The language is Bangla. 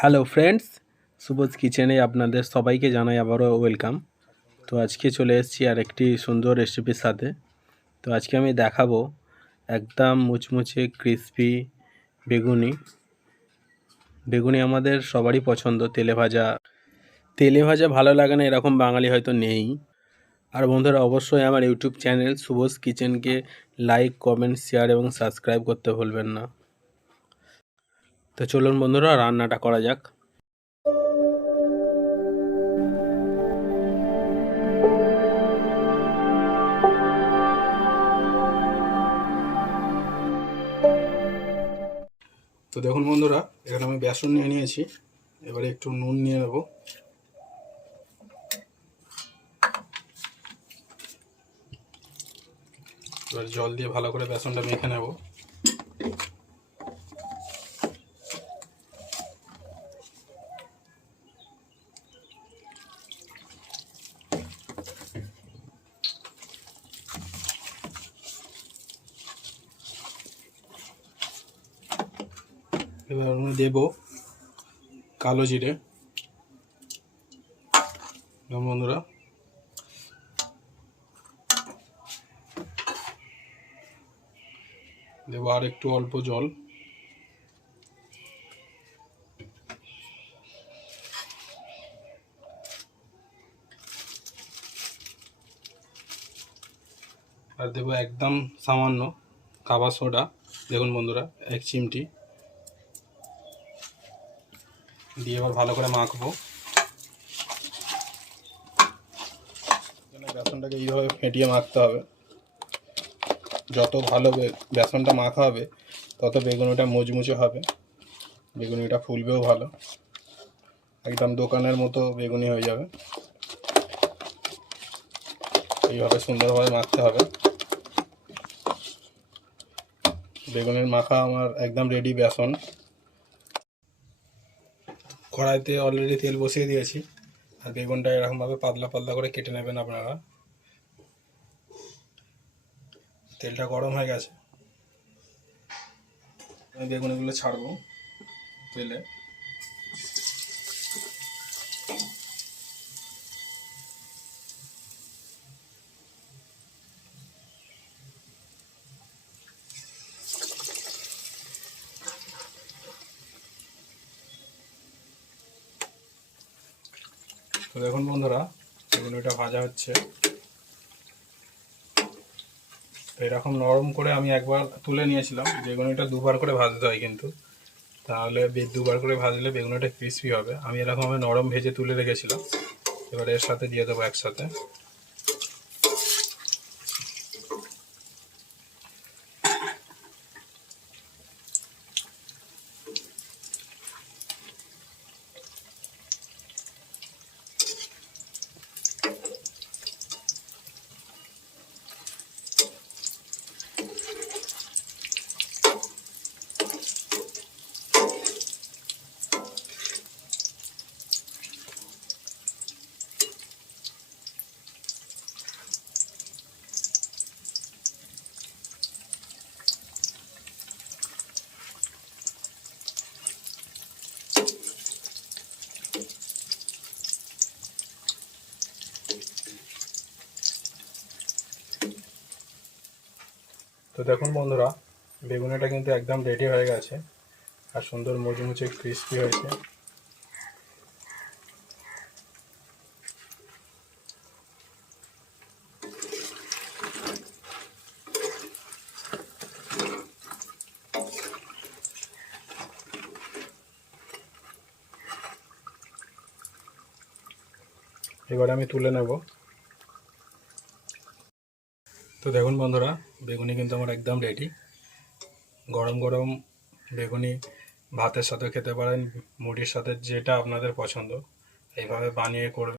হ্যালো ফ্রেন্ডস, সুবোধ কিচেনে আপনাদের সবাইকে জানাই আবারও ওয়েলকাম। তো আজকে চলে এসেছি আর একটি সুন্দর রেসিপির সাথে। তো আজকে আমি দেখাবো একদম মুচমুচে ক্রিসপি বেগুনি। বেগুনি আমাদের সবারই পছন্দ। তেলে ভাজা ভালো লাগে না এরকম বাঙালি হয়তো নেই। আর বন্ধুরা, অবশ্যই আমার ইউটিউব চ্যানেল সুবোধ কিচেনকে লাইক, কমেন্ট, শেয়ার এবং সাবস্ক্রাইব করতে ভুলবেন না। তো চলুন বন্ধুরা, রান্নাটা করা যাক। তো দেখুন বন্ধুরা, এখানে আমি বেসন নিয়ে নিয়েছি। এবারে একটু নুন নিয়ে নেব। এবার জল দিয়ে ভালো করে বেসনটা মেখে নেব। এবার আমি দেব কালো জিরে। বন্ধুরা, দেব আর একটু অল্প জল। আর দেব একদম সামান্য খাবার সোডা। দেখুন বন্ধুরা, 1 চিমটি দিয়ে এবার ভালো করে মাখবো। বেসনটাকে এইভাবে ফেটিয়ে মাখতে হবে। যত ভালো বেসনটা মাখা হবে তত বেগুনিটা মুচমুচে হবে, বেগুনিটা ফুলবেও ভালো, একদম দোকানের মতো বেগুনি হয়ে যাবে। এইভাবে সুন্দরভাবে মাখতে হবে। বেগুনের মাখা আমার একদম রেডি। বেসন কড়াইতে অলরেডি তেল বসিয়ে দিয়েছি। আর বেগুনটা এরকমভাবে পাতলা পাতলা করে কেটে নেবেন আপনারা। তেলটা গরম হয়ে গেছে, আমি বেগুনগুলো ছাড়বো তেলে। তো দেখুন বন্ধুরা, বেগুনিটা ভাজা হচ্ছে। এরকম নরম করে আমি একবার তুলে নিয়েছিলাম। বেগুনিটা দুবার করে ভাজতে হয় কিন্তু, তাহলে দুবার করে ভাজলে বেগুনিটা ক্রিস্পি হবে। আমি এরকমভাবে নরম ভেজে তুলে রেখেছিলাম। এবার এর সাথে দিয়ে দেবো একসাথে। তো দেখুন বন্ধুরা, বেগুনিটা কিন্তু একদম রেডি হয়ে গেছে আর সুন্দর মুচমুচে ক্রিস্পি হয়েছে। এবারে আমি তুলে নেব। তো দেখুন বন্ধুরা, বেগুনি কিন্তু আমার একদম রেডি। গরম গরম বেগুনি ভাতের সাথে খেতে পারেন, মুড়ির সাথে, যেটা আপনাদের পছন্দ। এইভাবে বানিয়ে করবেন।